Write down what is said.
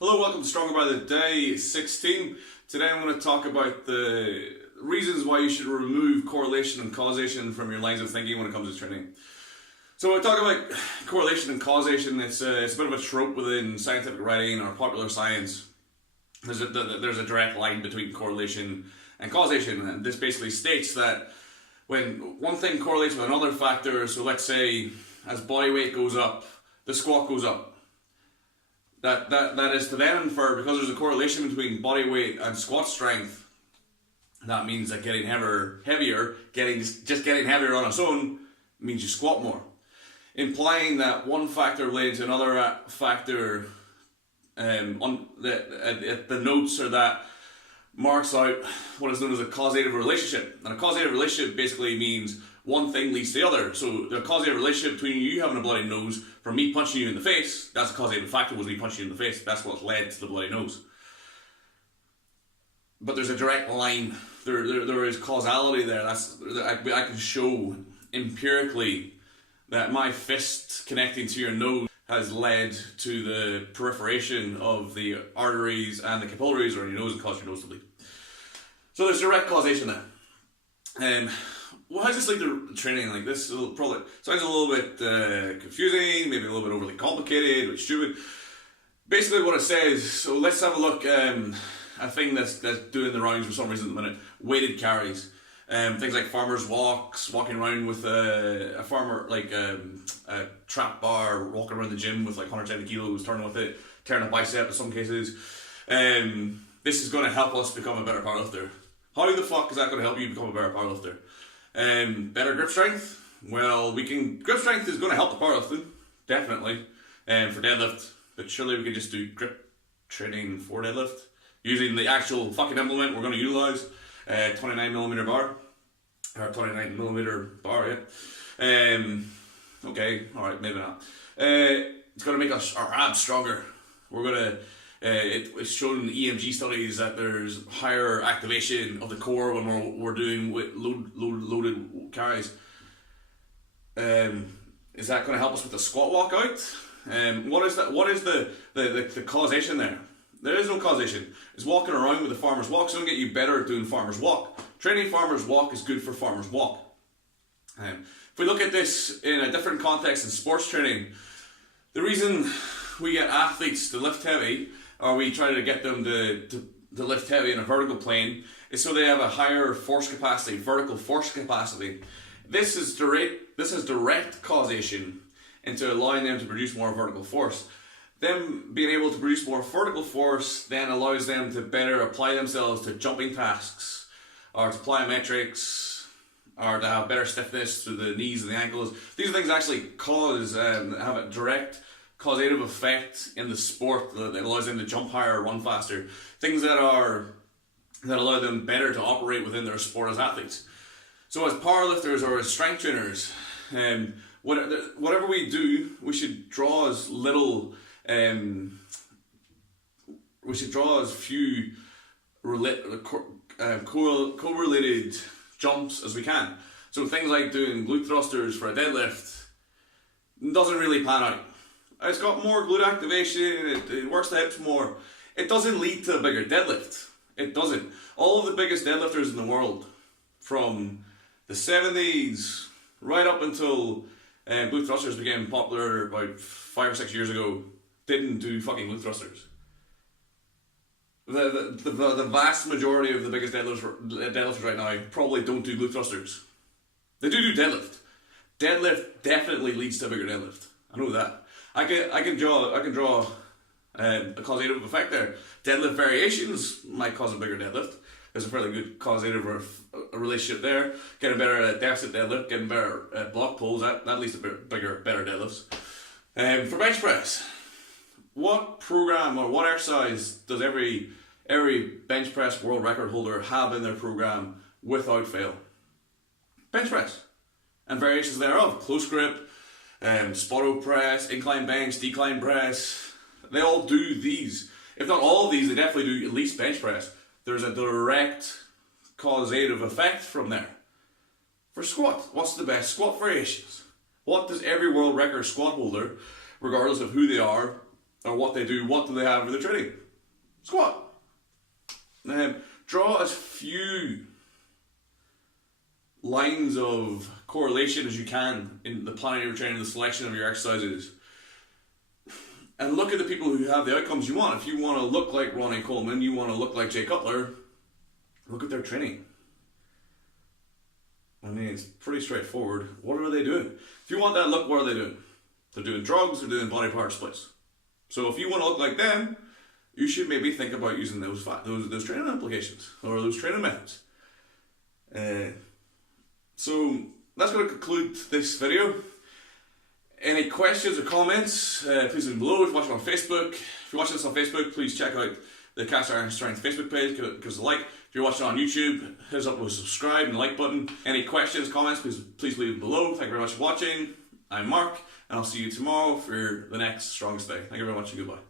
Hello, welcome to Stronger by the Day 16. Today I'm going to talk about the reasons why you should remove correlation and causation from your lines of thinking when it comes to training. So when I talk about correlation and causation, it's a bit of a trope within scientific writing or popular science. There's a direct line between correlation and causation, and this basically states that when one thing correlates with another factor, so let's say as body weight goes up, the squat goes up. That is to then infer, because there's a correlation between body weight and squat strength, that means that getting heavier, getting heavier on its own means you squat more. Implying that one factor related to another factor, the notes or that marks out what is known as a causative relationship. And a causative relationship basically means one thing leads to the other. So the causative relationship between you having a bloody nose from me punching you in the face, that's a causative factor, was me punching you in the face. That's what led to the bloody nose. But there's a direct line. There is causality there. I can show empirically that my fist connecting to your nose has led to the proliferation of the arteries and the capillaries around your nose and caused your nose to bleed. So there's direct causation there. Well, how's this like the training like this? Probably sounds a little bit confusing, maybe a little bit overly complicated, a bit stupid. Basically what it says, so let's have a look a thing that's doing the rounds for some reason at the minute, weighted carries. Things like farmers walks, walking around with a farmer, like a trap bar, walking around the gym with like 170 kilos, turning with it, tearing a bicep in some cases. This is going to help us become a better powerlifter. How the fuck is that going to help you become a better powerlifter? Better grip strength? Well, grip strength is going to help the powerlifting, definitely, for deadlift, but surely we could just do grip training for deadlift, using the actual fucking implement we're going to utilize, 29mm bar, or 29mm bar, yeah. Okay, alright, maybe not. It's going to make our abs stronger. We're going to, it's shown in EMG studies that there's higher activation of the core when we're doing with loaded carries. Is that going to help us with the squat walkout? What is that? What is the causation there? There is no causation. It's walking around with the farmer's walk. It's going to get you better at doing farmer's walk. Training farmer's walk is good for farmer's walk. If we look at this in a different context in sports training, the reason we get athletes to lift heavy, or we try to get them to lift heavy in a vertical plane, is so they have a higher force capacity, vertical force capacity. This has direct causation into allowing them to produce more vertical force. Them being able to produce more vertical force then allows them to better apply themselves to jumping tasks, or to plyometrics, or to have better stiffness to the knees and the ankles. These are things that actually have a direct causative effect in the sport that allows them to jump higher, run faster. Things that allow them better to operate within their sport as athletes. So as powerlifters or as strength trainers, whatever we do, we should draw as little, we should draw as few correlated jumps as we can. So things like doing glute thrusters for a deadlift doesn't really pan out. It's got more glute activation, it works the hips more. It doesn't lead to a bigger deadlift. It doesn't. All of the biggest deadlifters in the world, from the 70s right up until glute thrusters became popular about 5 or 6 years ago, didn't do fucking glute thrusters. The vast majority of the biggest deadlifters right now probably don't do glute thrusters. They do deadlift. Deadlift definitely leads to a bigger deadlift. I know that. I can draw a causative effect there. Deadlift variations might cause a bigger deadlift. There's a fairly good causative relationship there. Getting better at deficit deadlift, getting better at block pulls, that leads to better deadlifts. For bench press, what program or what exercise does every bench press world record holder have in their program without fail? Bench press and variations thereof. Close grip, spotto press, incline bench, decline press. They all do these. If not all of these, they definitely do at least bench press. There's a direct causative effect from there. For squat, what's the best squat variations? What does every world record squat holder, regardless of who they are, or what they do, what do they have for their training? Squat. Draw as few lines of correlation as you can in the planning of your training, the selection of your exercises. And look at the people who have the outcomes you want. If you want to look like Ronnie Coleman, you want to look like Jay Cutler, look at their training. I mean, it's pretty straightforward. What are they doing? If you want that look, what are they doing? They're doing drugs, they're doing body part splits. So if you want to look like them, you should maybe think about using those training applications or those training methods. So that's going to conclude this video. Any questions or comments, please leave them below. If you're watching on Facebook, if you're watching this on Facebook, please check out the Cast Iron Strength Facebook page, give us a like. If you're watching on YouTube, hit us up with a subscribe and like button. Any questions, comments, please leave them below. Thank you very much for watching. I'm Mark, and I'll see you tomorrow for the next Strongest Day. Thank you very much and goodbye.